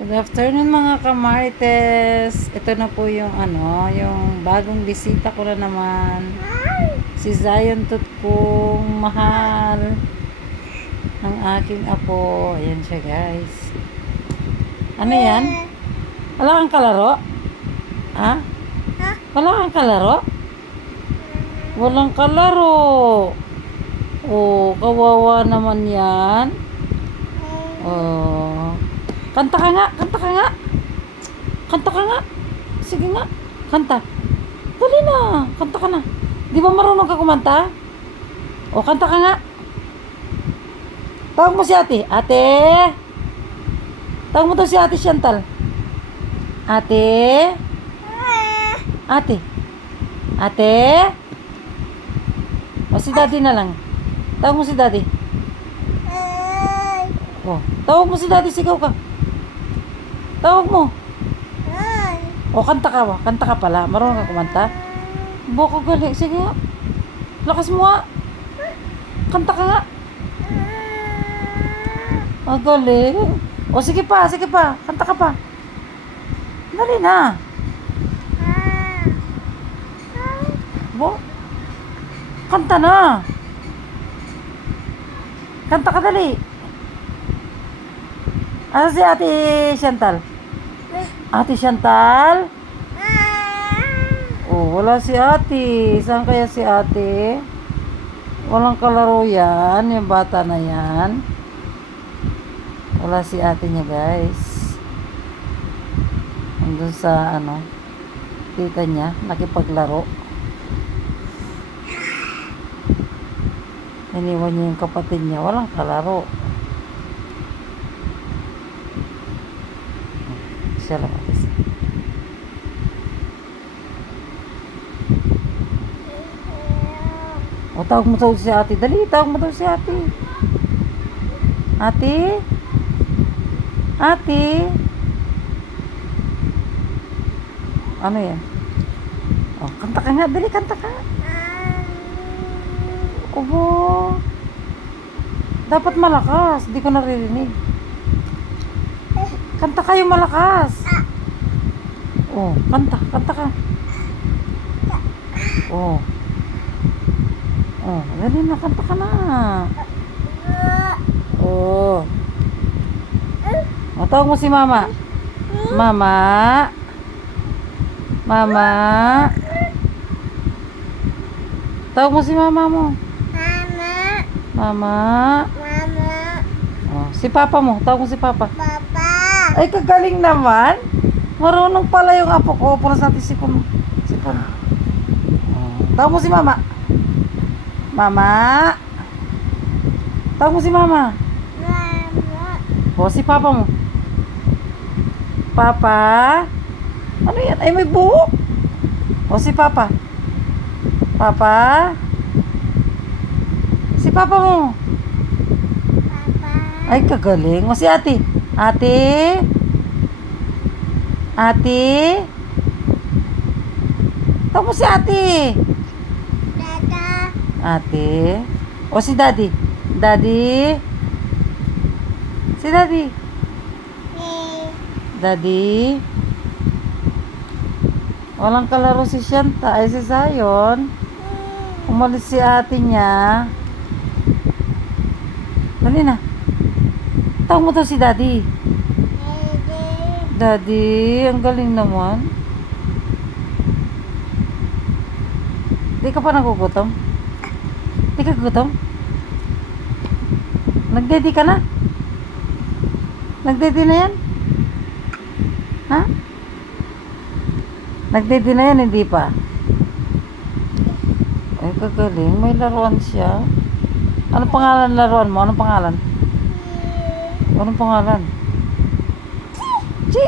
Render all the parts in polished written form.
Good afternoon mga kamarites. Ito na po yung yung bagong bisita ko na naman. Si Zion Tut kong mahal. Ang aking apo. Ayan siya guys. Ano yan? Wala kang kalaro? Ha? Wala kang kalaro? Walang kalaro. Oh, kawawa naman yan. Oh. Kanta ka nga, kanta ka nga. Kanta ka nga. Sige nga, kanta. Dali na, kanta ka na. Di ba marunong ka kumanta? O, kanta ka nga. Tawag mo si ate. Ate. Tawag mo to si ate Chantal. Ate. Ate. Ate. O, si daddy na lang. Tawag mo si daddy. O, tawag mo si daddy, sigaw ka. Tawag mo. O, kanta ka ba? Kanta ka pala. Marunong ka kumanta? Boko galing. Sige nga. Lakas mo nga. Kanta ka nga. Galing. O, sige pa. Sige pa. Kanta ka pa. Dali na. Bo. Kanta na. Kanta ka dali. Ano si ate Chantal? Ate Chantal? Oh, wala si ate. Saan kaya si ate? Walang kalaro yan. Yung bata na yan. Wala si ate niya guys. Andun sa tita niya. Nakipaglaro. Iniwan niya yung kapatid niya. Walang kalaro. Siya lang mag-isa. O, tawag mo daw si ate. Dali, tawag mo daw si ate. Ate? Ate? Ano yan? O, kanta ka nga. Dali, kanta ka. Obo. Dapat malakas. Di ko naririnig. Kanta kayo malakas. Oh, kanta. Kanta ka. Oh. Oh, dali na. Kanta ka na. Oh. O, tawag mo si mama. Mama. Mama. Tawag mo si mama mo. Mama. Oh, si papa mo. Tawag mo si papa. Ay, kagaling naman. Marunong pala yung apo ko. Punas natin sipon. Sipon. Oh, tawag mo si mama. Mama. Tawag mo si mama. O, si papa mo. Papa. Ano yan? Ay, may buhok. O, si papa. Papa. Si papa mo. Ay, kagaling. O, si ate. Ate. Ate. Tawag mo si ate. Ate. O, si daddy. Daddy. Si daddy. Daddy. Walang kalaro si Shanta. Ay, si Zion. Umalis si ate niya. Dali na. Tawag mo to si daddy. Daddy, ang galing naman. Di ka pa nagugutom? Di ka gutom? Nagdedi ka na? Nagdedi na yan? Ha? Nagdedi na yan, hindi pa? Ay, kagaling. May laruan siya. Anong pangalan laruan mo? Anong pangalan? Anong pangalan? Chi!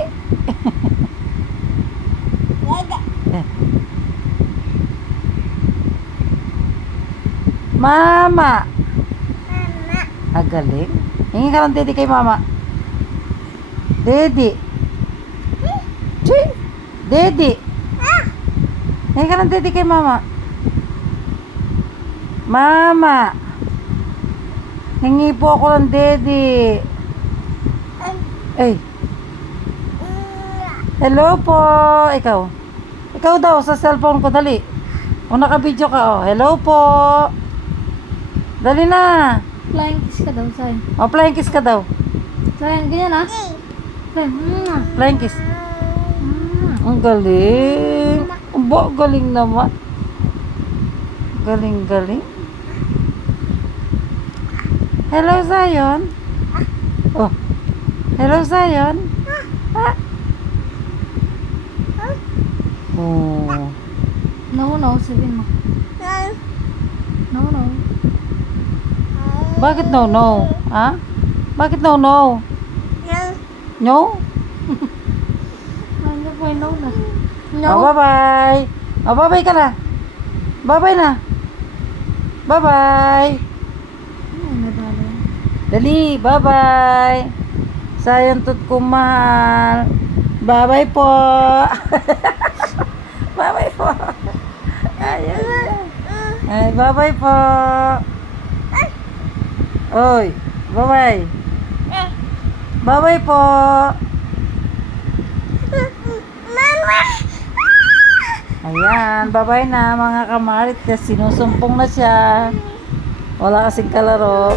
Mama! Galing. Hingi ka ng daddy kay mama. Daddy. Chi! Daddy. Hingi ka ng daddy kay mama. Mama. Hingi po ako ng daddy. Ay. Hello po. Ikaw. Ikaw daw sa cellphone ko, dali. O naka-video ka, oh. Hello po. Dali na. Flying kiss ka daw, Sayan. O, flying kiss ka daw. Sayan, ganyan ah. Sayan, Flying kiss. Ang galing. Aba, galing naman. Galing, galing. Hello, Zion. Oh. Hello, Zion. Ah. Oh. No, no, sabihin mo. No, no. Bakit no, no? Ha? Bakit no, no? No? Ano po yung no na? Oh, bye-bye. Oh, bye-bye ka na. Bye-bye na. Bye-bye. Ay, nadala. Dali, bye-bye. Sayang tut ko mahal. Bye-bye po. Bye-bye po. Ayan. Ay, bye-bye po. Oy, bye-bye. Bye-bye po. Ayan, bye-bye na mga kamarit. Sinusumpong na siya. Wala kasing kalaro.